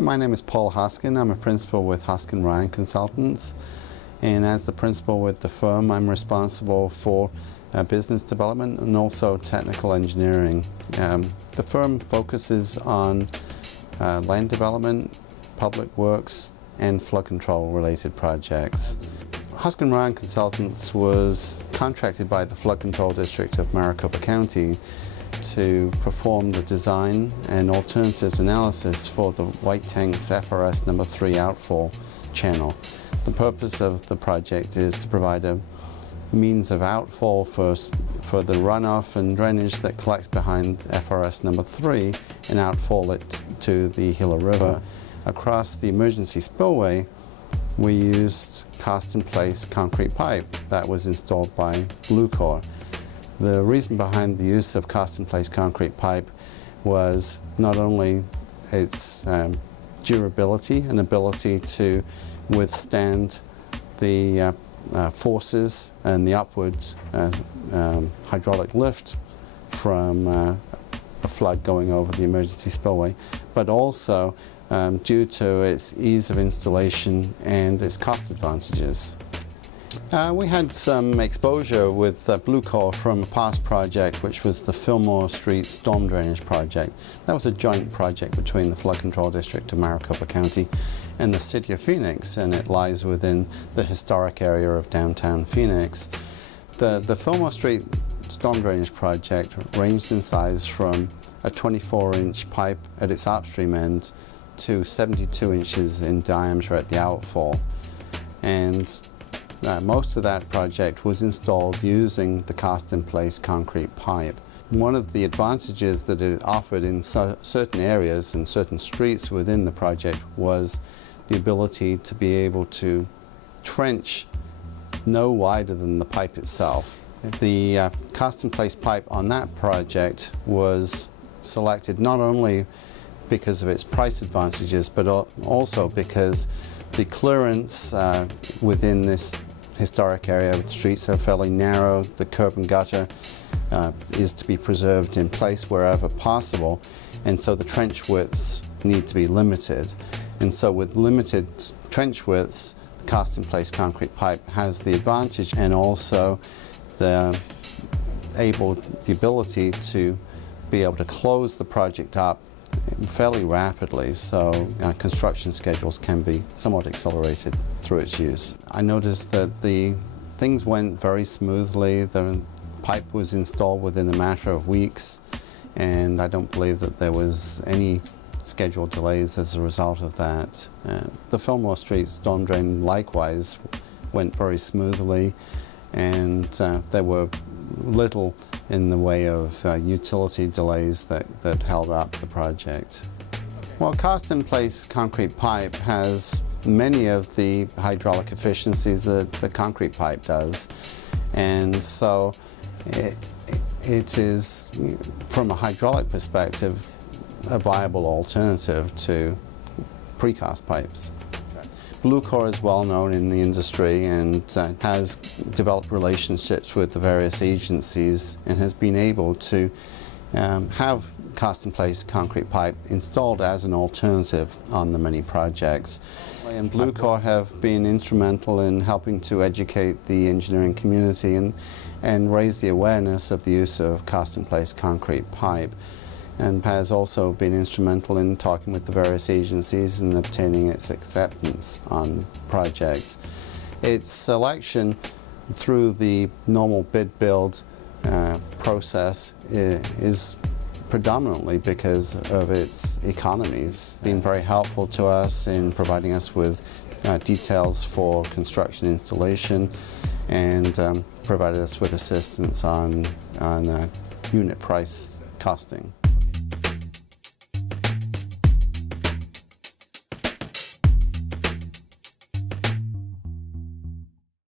Hey, my name is Paul Hoskin. I'm a principal with Hoskin Ryan Consultants, and as the principal with the firm, I'm responsible for business development and also technical engineering. The firm focuses on land development, public works, and flood control related projects. Hoskin Ryan Consultants was contracted by the Flood Control District of Maricopa County to perform the design and alternatives analysis for the White Tank's FRS number 3 outfall channel. The purpose of the project is to provide a means of outfall for the runoff and drainage that collects behind FRS number 3 and outfall it to the Gila River. Across the emergency spillway, we used cast-in-place concrete pipe that was installed by Blucor. The reason behind the use of cast-in-place concrete pipe was not only its durability and ability to withstand the forces and the upwards hydraulic lift from a flood going over the emergency spillway, but also due to its ease of installation and its cost advantages. We had some exposure with Blucor from a past project, which was the Fillmore Street Storm Drainage Project. That was a joint project between the Flood Control District of Maricopa County and the City of Phoenix, and it lies within the historic area of downtown Phoenix. The Fillmore Street Storm Drainage Project ranged in size from a 24-inch pipe at its upstream end to 72 inches in diameter at the outfall. And most of that project was installed using the cast-in-place concrete pipe. One of the advantages that it offered in certain areas and certain streets within the project was the ability to be able to trench no wider than the pipe itself. The cast-in-place pipe on that project was selected not only because of its price advantages, but also because the clearance within this historic area of the streets are fairly narrow. The curb and gutter is to be preserved in place wherever possible, and so the trench widths need to be limited. And so with limited trench widths, the cast-in-place concrete pipe has the advantage and also the ability to be able to close the project up fairly rapidly, so construction schedules can be somewhat accelerated through its use. I noticed that things went very smoothly. The pipe was installed within a matter of weeks, and I don't believe that there was any scheduled delays as a result of that. The Fillmore Street storm drain likewise went very smoothly, and there were little in the way of utility delays that held up the project. Well, cast-in-place concrete pipe has many of the hydraulic efficiencies that the concrete pipe does, and so it is, from a hydraulic perspective, a viable alternative to precast pipes. Blucor is well known in the industry and has developed relationships with the various agencies and has been able to have cast-in-place concrete pipe installed as an alternative on the many projects. And Blucor have been instrumental in helping to educate the engineering community and raise the awareness of the use of cast-in-place concrete pipe, and has also been instrumental in talking with the various agencies and obtaining its acceptance on projects. Its selection through the normal bid-build process is predominantly because of its economies. It's been very helpful to us in providing us with details for construction installation, and provided us with assistance on unit price costing.